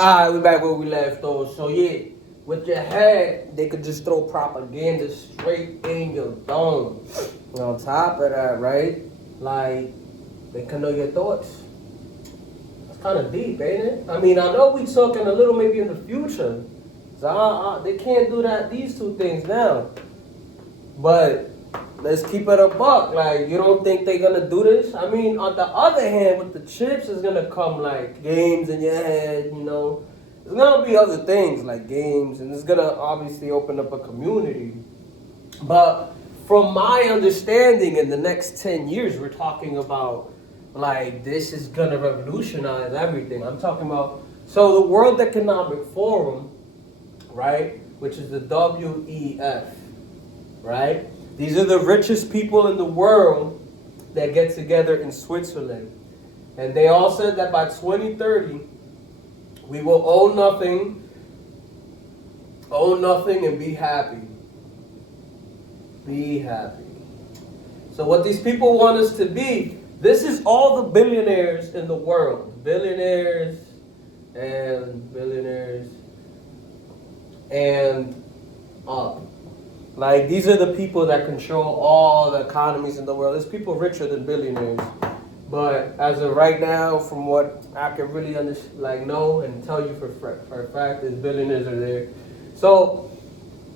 Alright, we back where we left off. So yeah, with your head, they could just throw propaganda straight in your dome. And on top of that, right? Like, they can know your thoughts. It's kind of deep, ain't it? I mean, I know we talking a little maybe in the future. So they can't do that, these two things now. But let's keep it a buck. Like, you don't think they're gonna do this? I mean, on the other hand, with the chips, is gonna come like games in your head, you know. There's gonna be other things like games, and it's gonna obviously open up a community. But from my understanding, in the next 10 years, we're talking about like this is gonna revolutionize everything. I'm talking about, so the World Economic Forum, right, which is the WEF, right? These are the richest people in the world that get together in Switzerland. And they all said that by 2030, we will own nothing and be happy. Be happy. So what these people want us to be, this is all the billionaires in the world. Billionaires and up. Like, these are the people that control all the economies in the world. There's people richer than billionaires. But as of right now, from what I can really know and tell you for a fact, is billionaires are there. So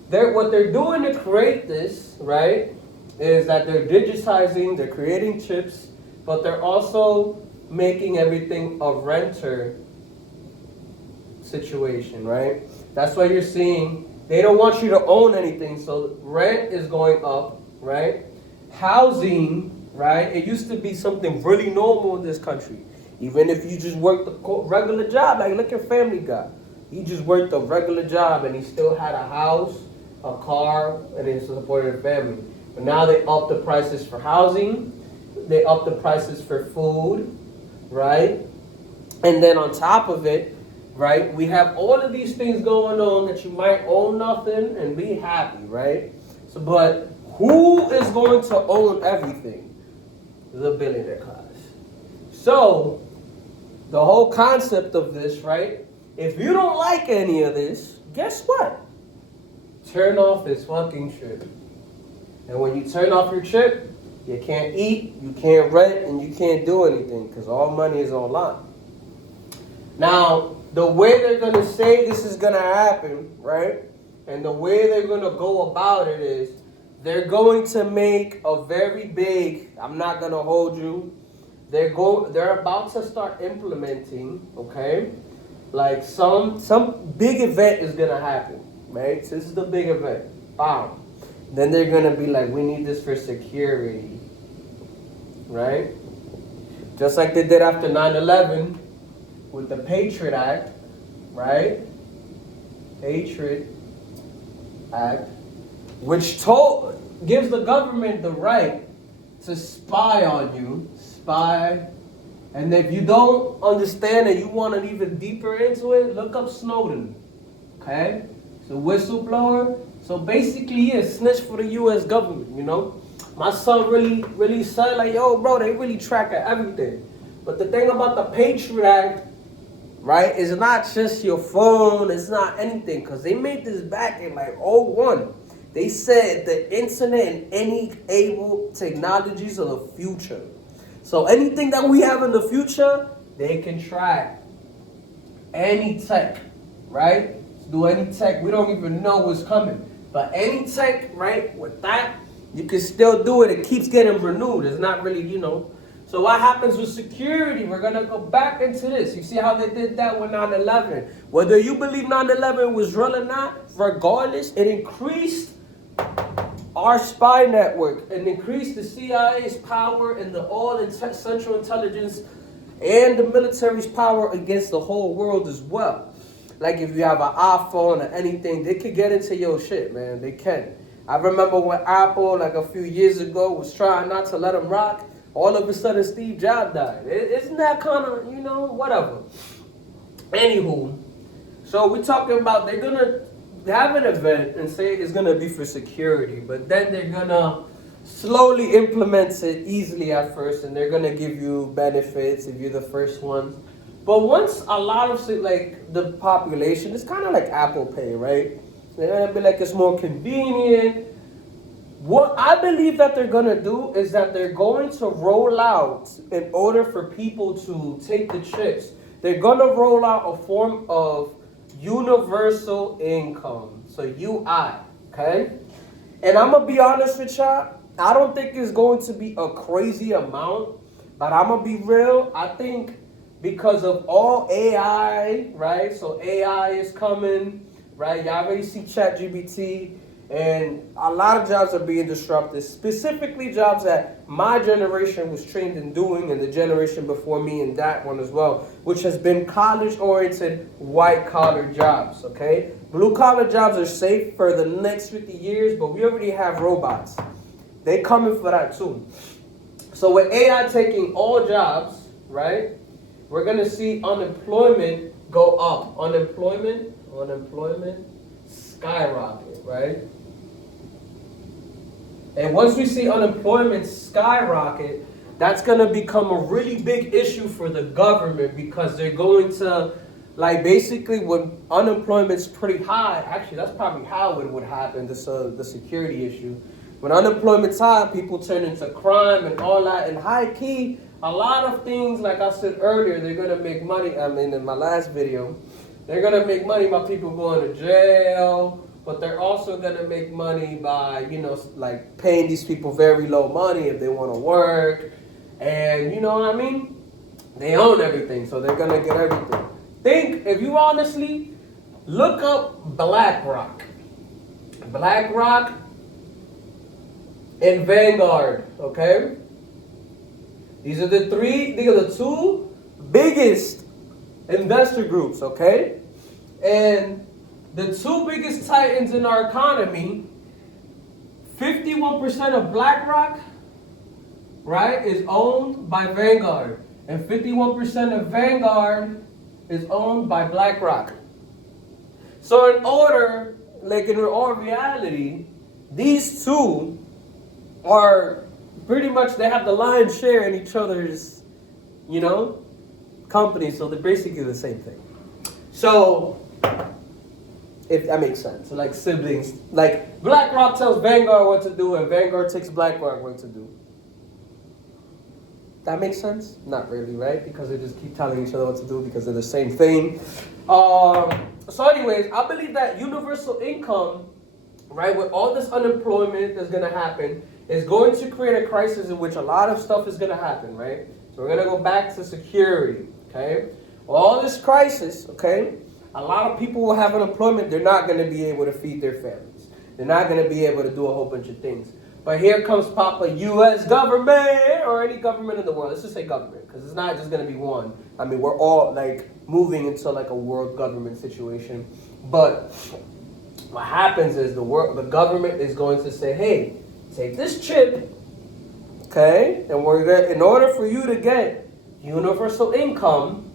what they're doing to create this, right, is that they're digitizing, they're creating chips, but they're also making everything a renter situation, right? That's why you're seeing they don't want you to own anything, so rent is going up, right? Housing, right? It used to be something really normal in this country. Even if you just worked a regular job, like look at Family Guy. He just worked a regular job and he still had a house, a car, and he supported a family. But now they up the prices for housing, they up the prices for food, right? And then on top of it, right, we have all of these things going on that you might own nothing and be happy, right? So, but who is going to own everything? The billionaire class. So, the whole concept of this, right? If you don't like any of this, guess what? Turn off this fucking chip. And when you turn off your chip, you can't eat, you can't rent, and you can't do anything because all money is online. Now, the way they're going to say this is going to happen, right? And the way they're going to go about it is they're going to make a very big, I'm not going to hold you, they're about to start implementing, okay? Like some big event is going to happen, right? So this is the big event. Bam. Then they're going to be like, we need this for security, right? Just like they did after 9/11. With the Patriot Act, right? Patriot Act, which gives the government the right to spy on you, and if you don't understand and you want to even deeper into it, look up Snowden, okay? So whistleblower. So basically, he is snitch for the U.S. government, you know? My son really said, like, yo, bro, they really track everything. But the thing about the Patriot Act, right, it's not just your phone, it's not anything, because they made this back in like '01. They said the internet and any able technologies of the future. So anything that we have in the future, they can track. Any tech, right? Do any tech, we don't even know what's coming. But any tech, right, with that, you can still do it. It keeps getting renewed. It's not really, you know. So what happens with security? We're going to go back into this. You see how they did that with 9/11. Whether you believe 9/11 was real or not, regardless, it increased our spy network and increased the CIA's power and Central Intelligence and the military's power against the whole world as well. Like if you have an iPhone or anything, they could get into your shit, man. They can. I remember when Apple, like a few years ago, was trying not to let them rock. All of a sudden, Steve Jobs died. Isn't that kind of, you know, whatever. Anywho, so we're talking about they're going to have an event and say it's going to be for security, but then they're going to slowly implement it easily at first, and they're going to give you benefits if you're the first ones But once a lot of like the population, it's kind of like Apple Pay, right? They're gonna be like it's more convenient. What I believe that they're gonna do is that they're going to roll out, in order for people to take the chips, they're gonna roll out a form of universal income. So UI, okay? And I'm gonna be honest with y'all, I don't think it's going to be a crazy amount, but I'm gonna be real. I think because of all AI, right? So AI is coming, right? Y'all already see ChatGPT. And a lot of jobs are being disrupted, specifically jobs that my generation was trained in doing, and the generation before me and that one as well, which has been college-oriented, white-collar jobs, okay? Blue-collar jobs are safe for the next 50 years, but we already have robots. They coming for that too. So with AI taking all jobs, right, we're going to see unemployment go up. Unemployment, skyrocket, right? And once we see unemployment skyrocket, that's going to become a really big issue for the government, because they're going to, like, basically when unemployment's pretty high, actually that's probably how it would happen, the security issue. When unemployment's high, people turn into crime and all that, and high key, a lot of things, like I said earlier, they're going to make money, in my last video, they're going to make money by people going to jail, but they're also going to make money by, like paying these people very low money if they want to work. And you know what I mean? They own everything, so they're going to get everything. If you honestly look up BlackRock and Vanguard, okay? These are the two biggest investor groups, okay? And the two biggest titans in our economy, 51% of BlackRock, right, is owned by Vanguard. And 51% of Vanguard is owned by BlackRock. So in all reality, these two are pretty much, they have the lion's share in each other's, companies. So they're basically the same thing. So, if that makes sense. So like siblings, like BlackRock tells Vanguard what to do, and Vanguard takes BlackRock what to do. That makes sense? Not really, right? Because they just keep telling each other what to do because they're the same thing. So anyways, I believe that universal income, right, with all this unemployment that's going to happen, is going to create a crisis in which a lot of stuff is going to happen, right? So we're going to go back to security, okay? All this crisis, okay? A lot of people will have unemployment. They're not going to be able to feed their families. They're not going to be able to do a whole bunch of things. But here comes Papa U.S. government, or any government in the world. Let's just say government, because it's not just going to be one. I mean, we're all like moving into like a world government situation. But what happens is the government is going to say, hey, take this chip, okay? And in order for you to get universal income,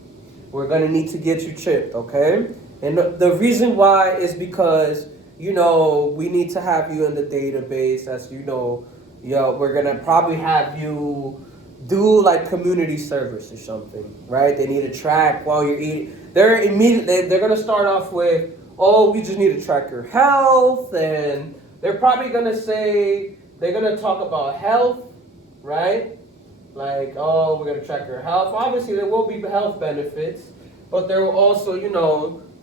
we're going to need to get you chipped, okay? And the reason why is because, we need to have you in the database. As we're going to probably have you do like community service or something, right? They need to track while you're eating. They're going to start off with, oh, we just need to track your health. And they're probably going to say, they're going to talk about health, right? Like, oh, we're going to track your health. Obviously, there will be health benefits, but there will also,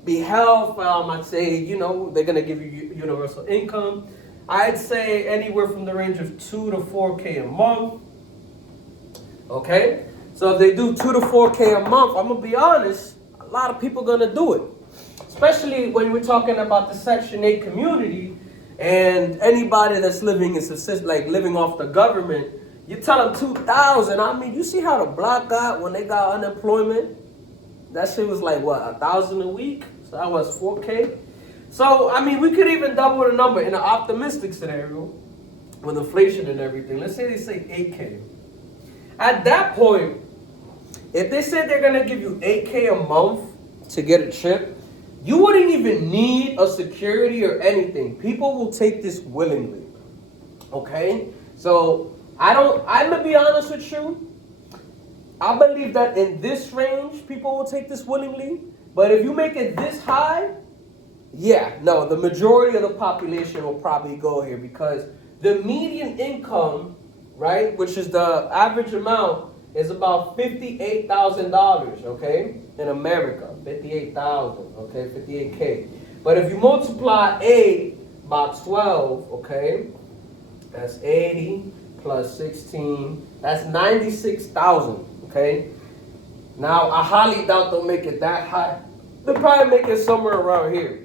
be health. I'd say, they're going to give you universal income. I'd say anywhere from the range of 2 to 4K a month. Okay? So if they do 2 to 4K a month, I'm going to be honest, a lot of people are going to do it. Especially when we're talking about the Section 8 community and anybody that's living living off the government. You tell them 2,000. I mean, you see how the block got when they got unemployment? That shit was like, what, 1,000 a week? So that was 4K. So, I mean, we could even double the number in an optimistic scenario with inflation and everything. Let's say they say 8K. At that point, if they said they're going to give you 8K a month to get a chip, you wouldn't even need a security or anything. People will take this willingly. Okay? So, I'm going to be honest with you. I believe that in this range, people will take this willingly. But if you make it this high, yeah, no, the majority of the population will probably go here because the median income, right, which is the average amount, is about $58,000, okay, in America. 58,000, okay, 58K. But if you multiply A by 12, okay, that's 80 plus 16, that's 96,000, okay? Now, I highly doubt they'll make it that high. They'll probably make it somewhere around here.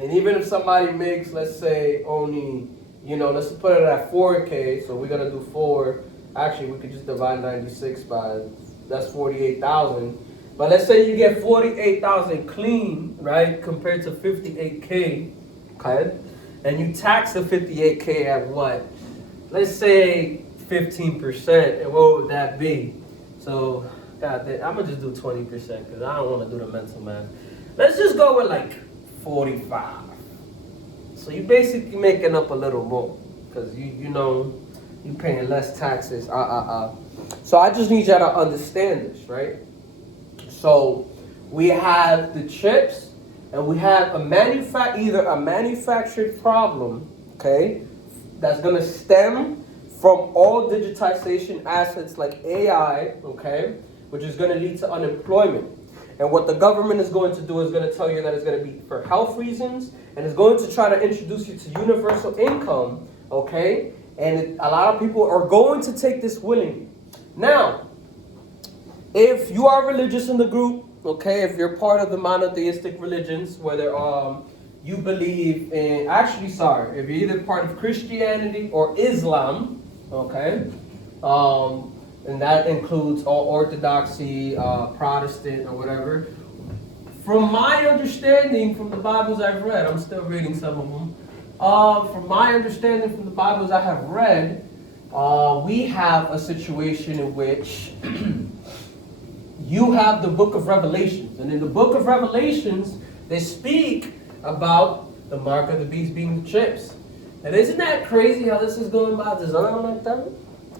And even if somebody makes, let's say, only, let's put it at 4K, so we're going to do 4. Actually, we could just divide 96 by, that's 48,000. But let's say you get 48,000 clean, right, compared to 58K, okay? And you tax the 58K at what? Let's say 15%, and what would that be? So, God, I'm going to just do 20% because I don't want to do the mental math. Let's just go with like 45. So you're basically making up a little more because you're paying less taxes. So I just need y'all to understand this, right? So we have the chips and we have either a manufactured problem, okay, that's gonna stem from all digitization assets like AI, okay, which is gonna lead to unemployment. And what the government is going to do is going to tell you that it's going to be for health reasons, and it's going to try to introduce you to universal income, okay? And a lot of people are going to take this willingly. Now, if you are religious in the group, okay, if you're part of the monotheistic religions, whether you believe in, if you're either part of Christianity or Islam, okay, and that includes all Orthodoxy, Protestant, or whatever. From my understanding, from the Bibles I've read, I'm still reading some of them. From my understanding from the Bibles I have read, we have a situation in which you have the book of Revelations. And in the book of Revelations, they speak about the mark of the beast being the chips. And isn't that crazy how this is going by design like that?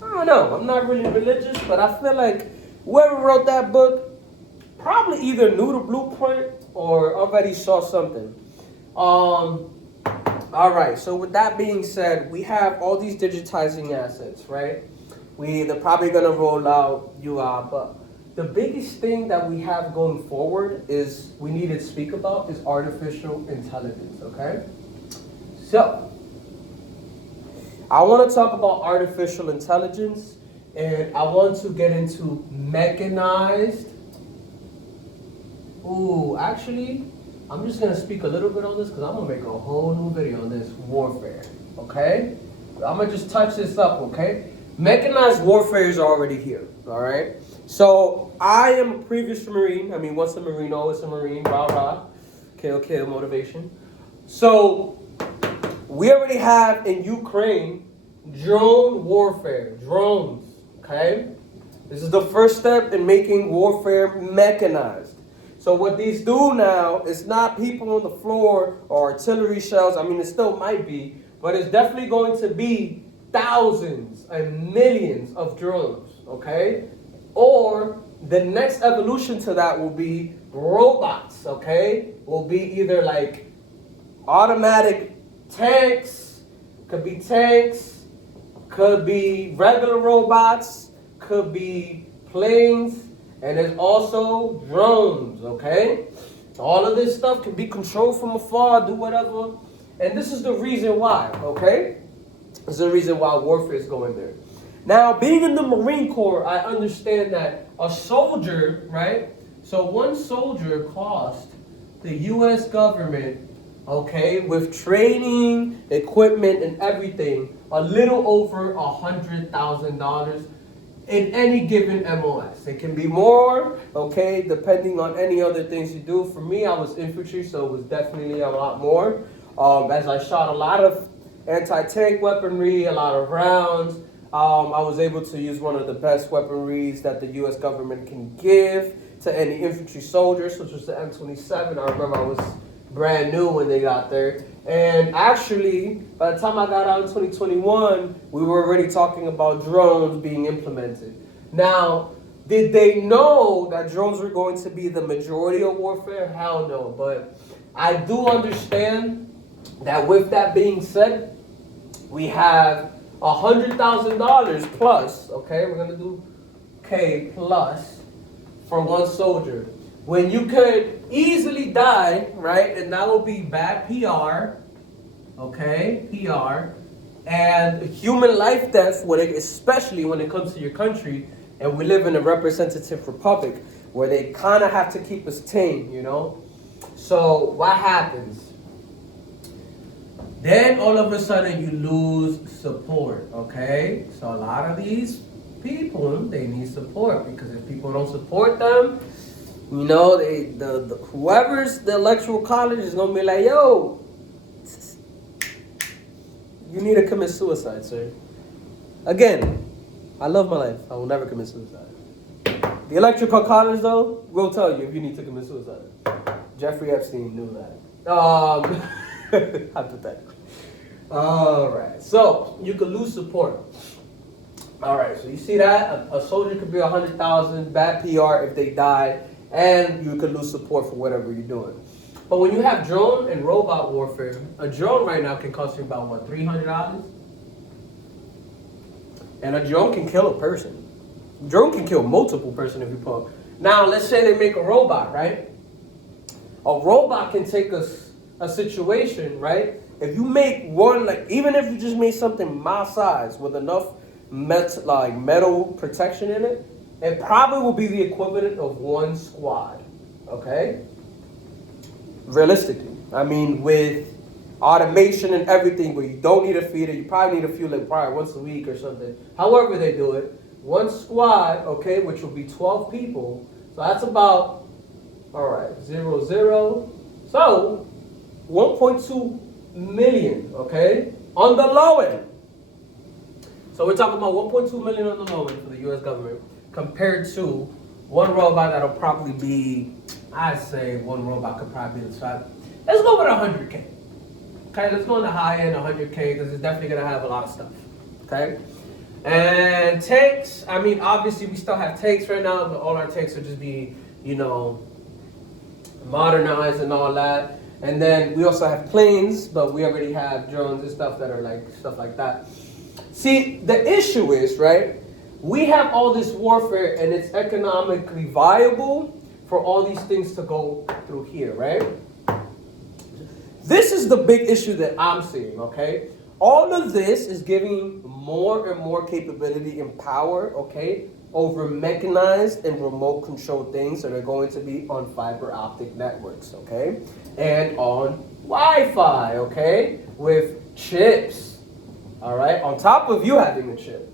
I don't know. I'm not really religious, but I feel like whoever wrote that book probably either knew the blueprint or already saw something. All right. So with that being said, we have all these digitizing assets, right? They're probably gonna roll out UI, but the biggest thing that we have going forward is we need to speak about is artificial intelligence. Okay. So I want to talk about artificial intelligence, and I want to get into mechanized. Actually, I'm just going to speak a little bit on this because I'm going to make a whole new video on this warfare, okay? I'm going to just touch this up, okay? Mechanized warfare is already here, all right? So I am a previous Marine. I mean, once a Marine, always a Marine, rah, rah, kill, kill, motivation. So we already have in Ukraine drone warfare, drones, okay? This is the first step in making warfare mechanized. So what these do now is not people on the floor or artillery shells. I mean, it still might be, but it's definitely going to be thousands and millions of drones, okay? Or the next evolution to that will be robots, okay? Will be either like automatic tanks, could be regular robots, could be planes, and there's also drones, okay? All of this stuff can be controlled from afar, do whatever. And this is the reason why, okay? This is the reason why warfare is going there. Now, being in the Marine Corps, I understand that a soldier, right? So one soldier cost the U.S. government, okay, with training, equipment, and everything, a little over $100,000 in any given MOS. It can be more, okay, depending on any other things you do. For me, I was infantry, so it was definitely a lot more. As I shot a lot of anti-tank weaponry, a lot of rounds, I was able to use one of the best weaponries that the U.S. government can give to any infantry soldiers, which was the M27. I remember I was brand new when they got there. And actually, by the time I got out in 2021, we were already talking about drones being implemented. Now, Did they know that drones were going to be the majority of warfare? Hell no. But I do understand that with that being said, we have $100,000 plus, okay? We're gonna do K plus for one soldier. When you could easily die, right? And that will be bad PR, okay? PR. And human life death, especially when it comes to your country, and we live in a representative republic where they kind of have to keep us tame, you know? So what happens? Then all of a sudden you lose support, okay? So a lot of these people, they need support, because if people don't support them, you know, whoever's the electoral college is gonna be like, yo, you need to commit suicide, sir. Again, I love my life. I will never commit suicide. The electrical college, though, will tell you if you need to commit suicide. Jeffrey Epstein knew that. Hypothetically. All right. So you could lose support. All right. So you see that a soldier could be 100,000, bad PR if they die, and you could lose support for whatever you're doing. But when you have drone and robot warfare, a drone right now can cost you about what, $300? And a drone can kill a person. A drone can kill multiple person if you pull. Now let's say they make a robot, right? A robot can take a situation, right? If you make one, like, even if you just made something my size with enough metal protection in it, it probably will be the equivalent of one squad, okay? Realistically. I mean, with automation and everything, where you don't need a feeder, you probably need to fuel it probably once a week or something. However they do it, one squad, okay, which will be 12 people. So that's about, all right, 0, 0. So 1.2 million, okay, on the low end. So we're talking about 1.2 million on the low end for the U.S. government, compared to one robot that'll probably be, I'd say one robot could probably be the size. Let's go with 100K. Okay, let's go on the high end, 100K, because it's definitely gonna have a lot of stuff. Okay, and tanks. I mean, obviously we still have tanks right now, but all our tanks will just be, you know, modernized and all that. And then we also have planes, but we already have drones and stuff that are like stuff like that. See, the issue is, right? We have all this warfare, and it's economically viable for all these things to go through here, right? This is the big issue that I'm seeing, okay? All of this is giving more and more capability and power, okay, over mechanized and remote controlled things that are going to be on fiber optic networks, okay? And on Wi-Fi, okay? With chips, all right? On top of you having a chip.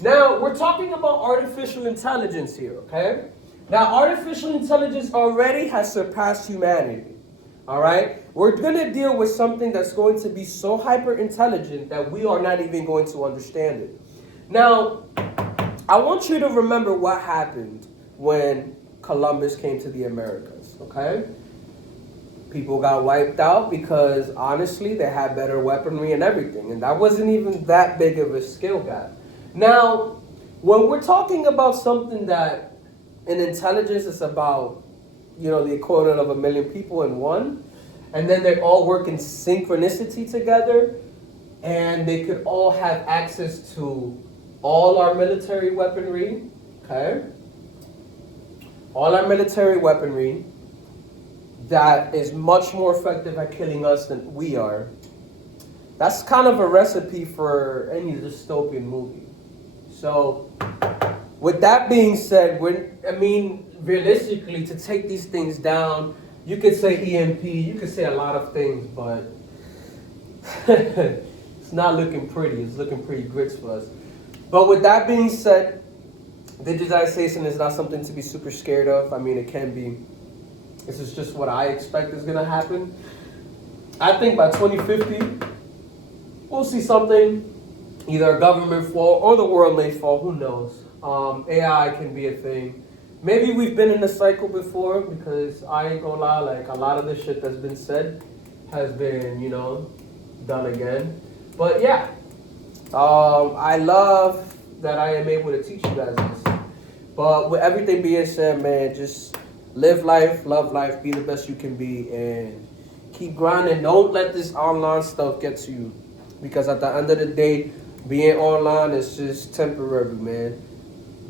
Now, we're talking about artificial intelligence here, okay? Now, artificial intelligence already has surpassed humanity. All right, we're going to deal with something that's going to be so hyper intelligent that we are not even going to understand it. Now, I want you to remember what happened when Columbus came to the Americas, okay? People got wiped out because, honestly, they had better weaponry and everything, and that wasn't even that big of a skill gap. Now, when we're talking about something that in intelligence is about, you know, the equivalent of 1 million people in one, and then they all work in synchronicity together, and they could all have access to all our military weaponry, okay? All our military weaponry that is much more effective at killing us than we are. That's kind of a recipe for any dystopian movie. So, with that being said, realistically, to take these things down, you could say EMP, you could say a lot of things, but it's not looking pretty. It's looking pretty grits for us. But with that being said, digitization is not something to be super scared of. I mean, it can be. This is just what I expect is going to happen. I think by 2050, we'll see something. Either a government fall or the world may fall. Who knows? AI can be a thing. Maybe we've been in a cycle before, because I ain't gonna lie, like a lot of the shit that's been said has been, you know, done again. But yeah, I love that I am able to teach you guys this. But with everything being said, man, just live life, love life, be the best you can be, and keep grinding. Don't let this online stuff get to you, because at the end of the day, being online is just temporary, man.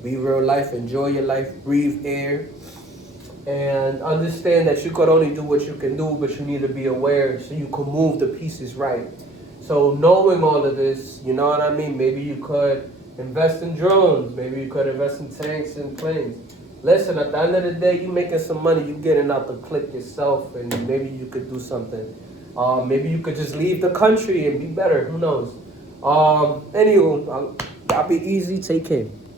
Be real life, enjoy your life, breathe air, and understand that you could only do what you can do, but you need to be aware so you can move the pieces right. So knowing all of this, you know what I mean? Maybe you could invest in drones. Maybe you could invest in tanks and planes. Listen, at the end of the day, you making some money. You getting out the click yourself, and maybe you could do something. Maybe you could just leave the country and be better. Who knows? Anywho, I'll be easy. Take care.